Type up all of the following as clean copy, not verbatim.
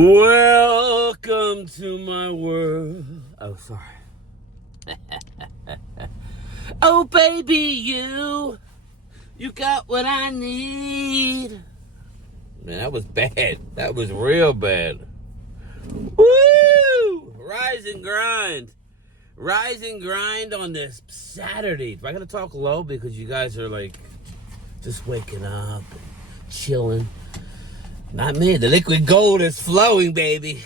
Welcome to my world. Oh, sorry. Oh, baby, you got what I need. Man, that was bad. That was real bad. Woo! Rise and grind. Rise and grind on this Saturday. I gotta talk low because you guys are like just waking up and chilling. Not me. The liquid gold is flowing, baby.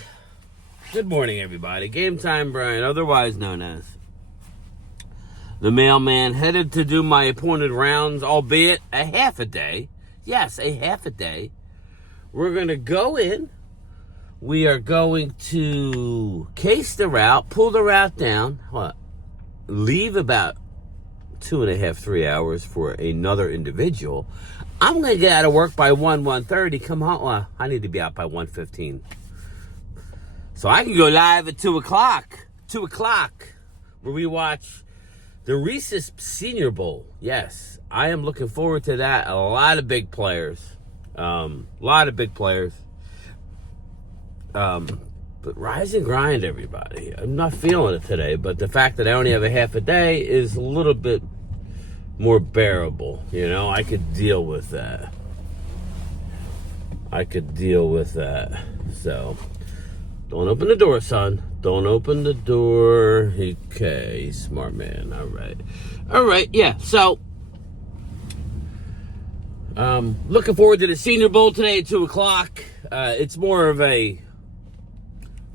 Good morning, everybody. Game Time Brian, otherwise known as the mailman, headed to do my appointed rounds, albeit a half a day. Yes, a half a day. We're going to go in. We are going to case the route, pull the route down, leave about 2.5, 3 hours for another individual. I'm going to get out of work by 1:30. Come on. Well, I need to be out by 1:15. So I can go live at 2 o'clock. 2 o'clock, where we watch the Reese's Senior Bowl. Yes, I am looking forward to that. A lot of big players. But rise and grind, everybody. I'm not feeling it today, but the fact that I only have a half a day is a little bit more bearable. You know, I could deal with that. So, don't open the door, son. Don't open the door. Okay, smart man. All right, yeah. So, looking forward to the Senior Bowl today at 2 o'clock. It's more of a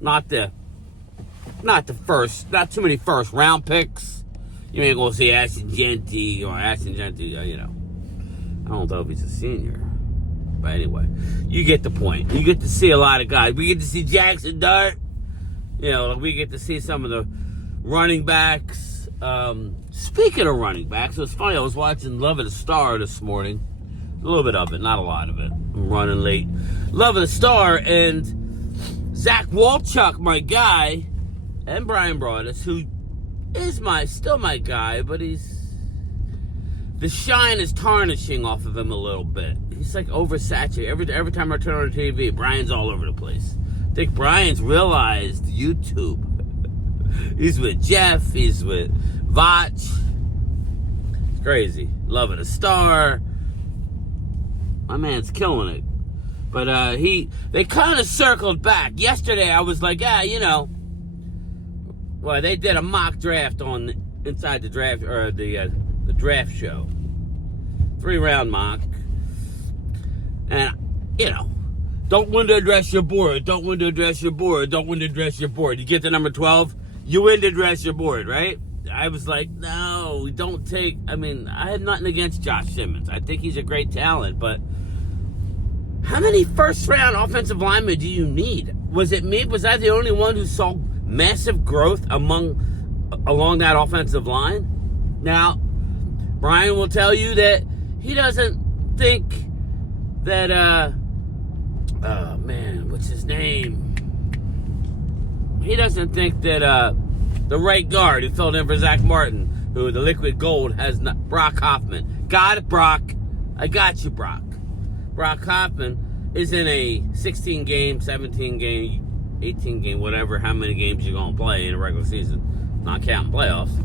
not too many first round picks. You ain't gonna see Ashton Genty, you know. I don't know if he's a senior. But anyway, you get the point. You get to see a lot of guys. We get to see Jackson Dart. You know, we get to see some of the running backs. Speaking of running backs, it was funny. I was watching Love of the Star this morning. A little bit of it, not a lot of it. I'm running late. Love of the Star, and Zach Walchuk, my guy, and Brian Broadus, who is still my guy, but the shine is tarnishing off of him a little bit. He's like oversaturated. Every time I turn on the TV, Brian's all over the place. I think Brian's realized YouTube. He's with Jeff. He's with Vach. It's crazy. Love of the Star. My man's killing it. But they kind of circled back. Yesterday, I was like, well, they did a mock draft inside the draft, or the draft show. 3-round mock. And, don't win to address your board. Don't win to address your board. Don't win to address your board. You get to number 12, you win to address your board, right? I was like, no, don't take. I had nothing against Josh Simmons. I think he's a great talent, but how many first-round offensive linemen do you need? Was it me? Was I the only one who saw massive growth along that offensive line? Now, Brian will tell you that he doesn't think that, what's his name? He doesn't think that the right guard who filled in for Zach Martin, who the liquid gold has not, Brock Hoffman. Got it, Brock. I got you, Brock. Brock Hoffman is in a 16-game, 17-game, 18-game, whatever, how many games you're going to play in a regular season, not counting playoffs,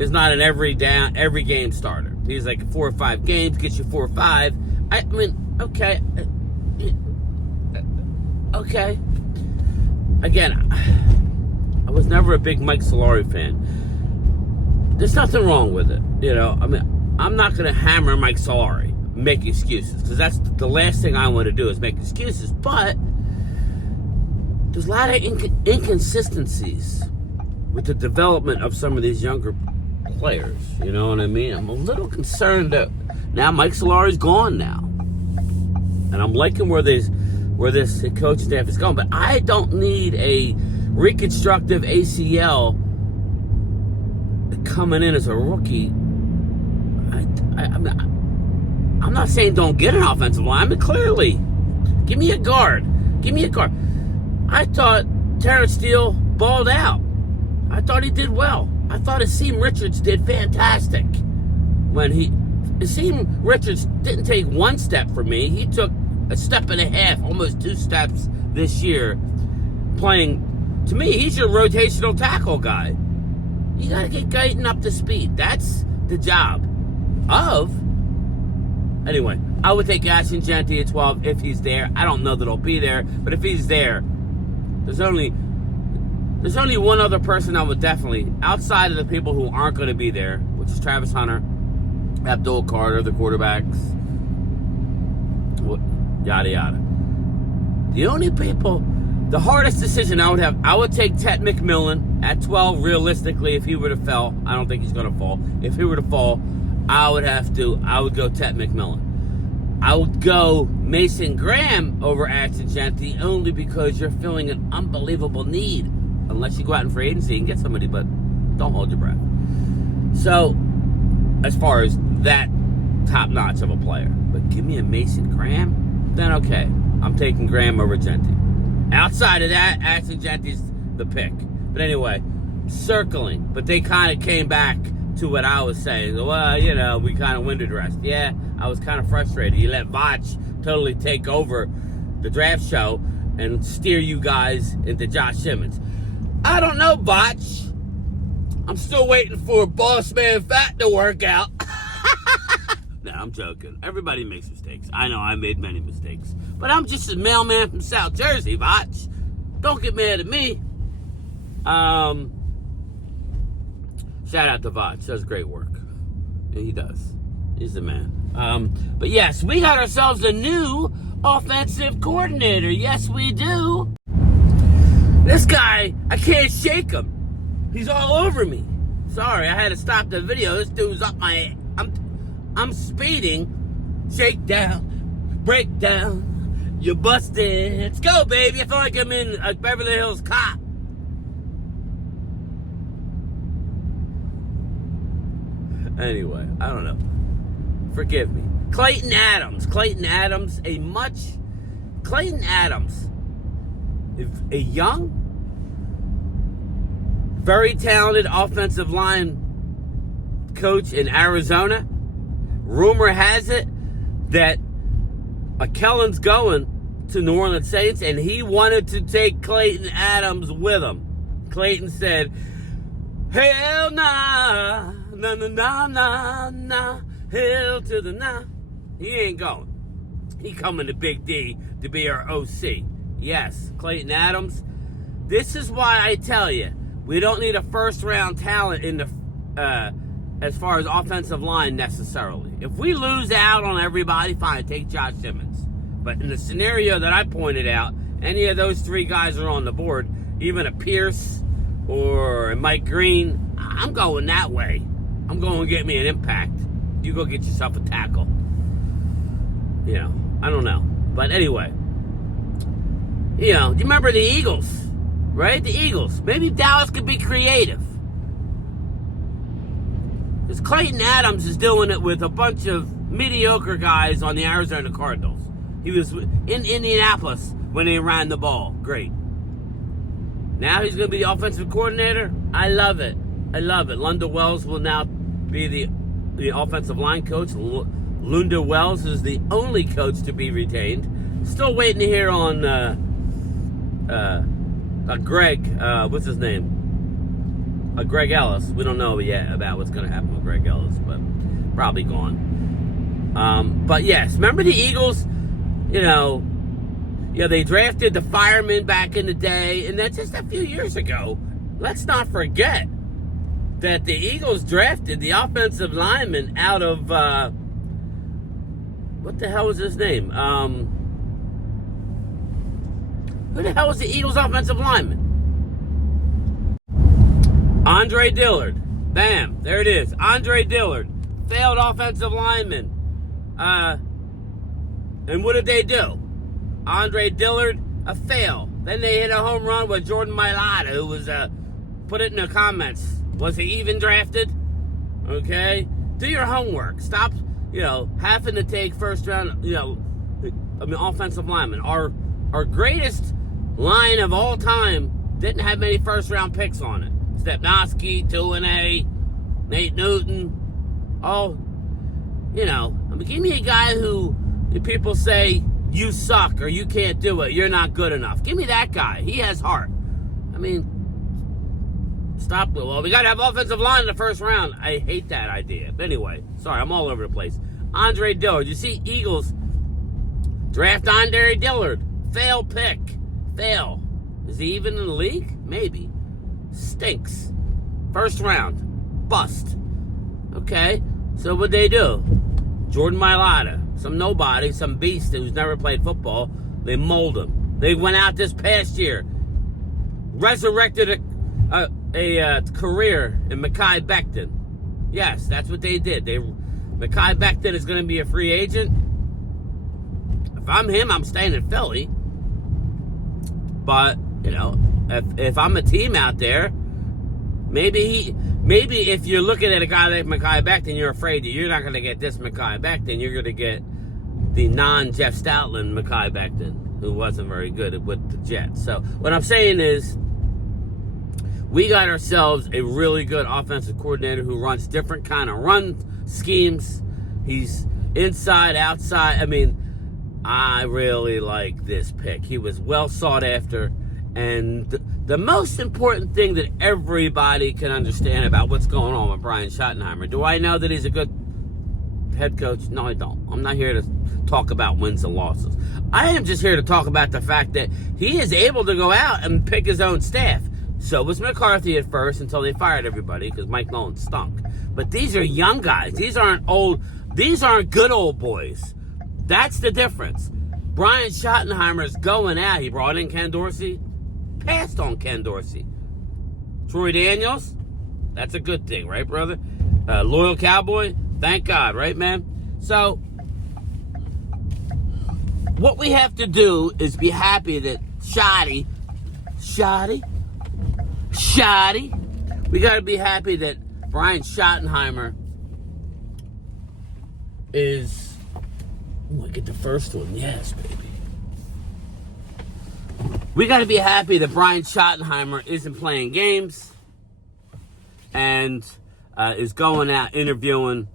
is not an every game starter. He's like 4 or 5 games, gets you 4 or 5. Okay. Okay. Again, I was never a big Mike Solari fan. There's nothing wrong with it, I'm not going to hammer Mike Solari, make excuses, because that's the last thing I want to do is make excuses, but there's a lot of inconsistencies with the development of some of these younger players. You know what I mean? I'm a little concerned that now Mike Solari's gone now, and I'm liking where this coach staff is going. But I don't need a reconstructive ACL coming in as a rookie. I'm not saying don't get an offensive lineman. Clearly, give me a guard. I thought Terrence Steele balled out. I thought he did well. I thought Asim Richards did fantastic. Asim Richards didn't take one step for me. He took a step and a half, almost 2 steps this year, playing. To me, he's your rotational tackle guy. You got to get KLAYTON up to speed. That's the job of. Anyway, I would take Ashton Jeanty at 12 if he's there. I don't know that he'll be there, but if he's there, there's only one other person I would definitely, outside of the people who aren't going to be there, which is Travis Hunter, Abdul Carter, the quarterbacks, yada yada. The only people, the hardest decision I would have, I would take Ted McMillan at 12 realistically if he were to fall. I don't think he's going to fall. If he were to fall, I would go Ted McMillan. I would go Mason Graham over Ashton Jeanty only because you're feeling an unbelievable need. Unless you go out in free agency and get somebody, but don't hold your breath. So, as far as that top notch of a player, but give me a Mason Graham, then okay, I'm taking Graham over Jeanty. Outside of that, Ashton Jeanty's the pick. But anyway, circling, but they kind of came back to what I was saying. Well, we kind of winded rest. Yeah, I was kind of frustrated. You let Vach totally take over the draft show and steer you guys into Josh Simmons. I don't know, Vach. I'm still waiting for Boss Man Fat to work out. No, I'm joking. Everybody makes mistakes. I know I made many mistakes. But I'm just a mailman from South Jersey, Vach. Don't get mad at me. Shout out to Vach. Does great work. Yeah, he does. He's the man. But yes, we got ourselves a new offensive coordinator. Yes, we do. This guy, I can't shake him. He's all over me. Sorry, I had to stop the video. This dude's up my... I'm speeding. Shake down. Break down. You busted. Let's go, baby. I feel like I'm in a Beverly Hills Cop. Anyway, I don't know. Forgive me. KLAYTON Adams. KLAYTON Adams. A young, very talented offensive line coach in Arizona. Rumor has it that Kellen's going to New Orleans Saints, and he wanted to take KLAYTON Adams with him. KLAYTON said, hell nah, nah, nah, nah, nah, nah, hell to the nah. He ain't going. He coming to Big D to be our OC. Yes, KLAYTON Adams. This is why I tell you, we don't need a first-round talent in the as far as offensive line necessarily. If we lose out on everybody, fine, take Josh Simmons. But in the scenario that I pointed out, any of those 3 guys are on the board, even a Pierce or a Mike Green, I'm going that way. I'm going to get me an impact. You go get yourself a tackle. I don't know. But anyway. Do you remember the Eagles? Right? The Eagles. Maybe Dallas could be creative. Because KLAYTON Adams is doing it with a bunch of mediocre guys on the Arizona Cardinals. He was in Indianapolis when they ran the ball. Great. Now he's going to be the offensive coordinator. I love it. Lunda Wells will now be the offensive line coach. Lunda Wells is the only coach to be retained. Still waiting to hear on Greg, what's his name? Greg Ellis. We don't know yet about what's going to happen with Greg Ellis, but probably gone. But yes, remember the Eagles? They drafted the fireman back in the day, and that's just a few years ago. Let's not forget that the Eagles drafted the offensive lineman out of, what the hell was his name? Who the hell was the Eagles offensive lineman? Andre Dillard. Bam. There it is. Andre Dillard. Failed offensive lineman. And what did they do? Andre Dillard, a fail. Then they hit a home run with Jordan Mailata, who was, put it in the comments. Was he even drafted? Okay? Do your homework. Stop, having to take first round, offensive linemen. Our greatest line of all time didn't have many first round picks on it. Stepnoski, 2A, Nate Newton. Give me a guy who people say you suck or you can't do it, you're not good enough. Give me that guy. He has heart. I mean, stop. Well, we got to have offensive line in the first round. I hate that idea. But anyway, sorry, I'm all over the place. Andre Dillard. You see Eagles draft Andre Dillard. Fail pick. Fail. Is he even in the league? Maybe. Stinks. First round. Bust. Okay. So what'd they do? Jordan Mailata. Some nobody. Some beast who's never played football. They mold him. They went out this past year. Resurrected a career in Mekhi Becton. Yes, that's what they did. Mekhi Becton is going to be a free agent. If I'm him, I'm staying in Philly. But, you know, if I'm a team out there, maybe if you're looking at a guy like Mekhi Becton, you're afraid that you're not going to get this Mekhi Becton. You're going to get the non-Jeff Stoutland Mekhi Becton, who wasn't very good with the Jets. So what I'm saying is, we got ourselves a really good offensive coordinator who runs different kind of run schemes. He's inside, outside. I mean, I really like this pick. He was well sought after. And the most important thing that everybody can understand about what's going on with Brian Schottenheimer. Do I know that he's a good head coach? No, I don't. I'm not here to talk about wins and losses. I am just here to talk about the fact that he is able to go out and pick his own staff. So was McCarthy at first until they fired everybody because Mike Nolan stunk. But these are young guys. These aren't old. These aren't good old boys. That's the difference. Brian Schottenheimer is going out. He brought in Ken Dorsey. Passed on Ken Dorsey. Troy Daniels. That's a good thing, right, brother? Loyal Cowboy. Thank God, right, man? So what we have to do is be happy that Shoddy, we got to be happy that Brian Schottenheimer is... Oh, I get the first one. Yes, baby. We got to be happy that Brian Schottenheimer isn't playing games and is going out interviewing,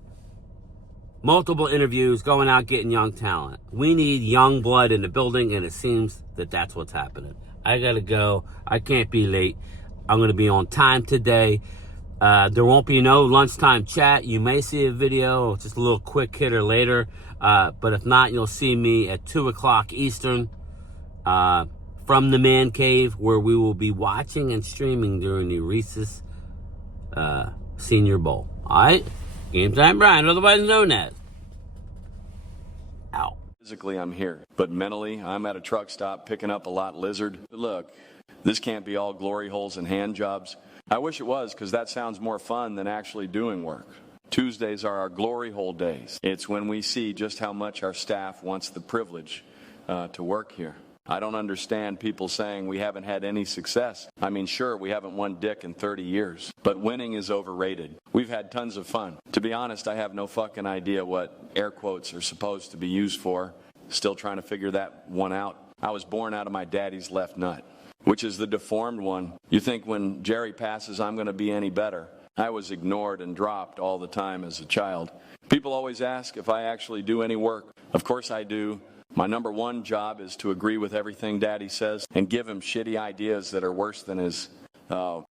multiple interviews, going out getting young talent. We need young blood in the building, and it seems that that's what's happening. I got to go. I can't be late. I'm going to be on time today. There won't be no lunchtime chat. You may see a video, just a little quick hitter later. But if not, you'll see me at 2 o'clock Eastern from the Man Cave, where we will be watching and streaming during the Reese's Senior Bowl. All right? Game Time Brian, otherwise known as. Ow. Physically, I'm here, but mentally, I'm at a truck stop picking up a lot lizard. Look, this can't be all glory holes and hand jobs. I wish it was, because that sounds more fun than actually doing work. Tuesdays are our glory hole days. It's when we see just how much our staff wants the privilege to work here. I don't understand people saying we haven't had any success. I mean, sure, we haven't won dick in 30 years, but winning is overrated. We've had tons of fun. To be honest, I have no fucking idea what air quotes are supposed to be used for. Still trying to figure that one out. I was born out of my daddy's left nut, which is the deformed one. You think when Jerry passes, I'm going to be any better. I was ignored and dropped all the time as a child. People always ask if I actually do any work. Of course I do. My number one job is to agree with everything Daddy says and give him shitty ideas that are worse than his